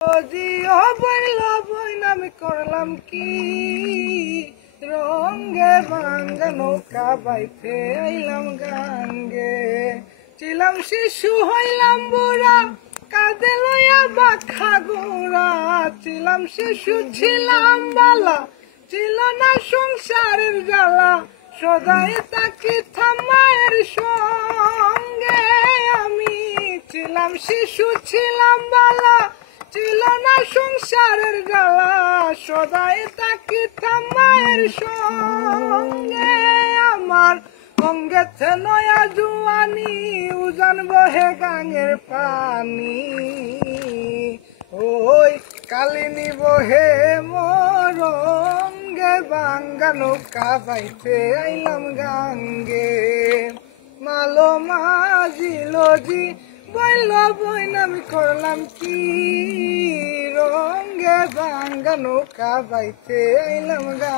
জিও বইল বইন আমি করলাম কি রঙে ভাঙ্গা নৌকা বাইতে আইলাম গাঙ্গে ছিলাম শিশু হইলাম বুড়া কাঁধে লইয়া বাখা গোড়া ছিলাম শিশু ছিলাম বালা ছিল না সংসারের জ্বালা সদাই তাকি থামায়ের সঙ্গে আমি ছিলাম শিশু ছিলাম বালা ছিল না সংসারের জ্বালা সদাই তাকি থামায়ের সঙ্গে আমার অঙ্গেতে নয়া জুয়ানি উজান বহে গাঙের পানি ওই কালিনী বহে মরঙ্গে বাঙ্গা নৌকা বাইতে আইলাম গাঙ্গে মালো মাঝিল জি বইল বইন আমি করলাম কি রঙ্গে বাঙ্গা নৌকা বাইতে আইলাম গা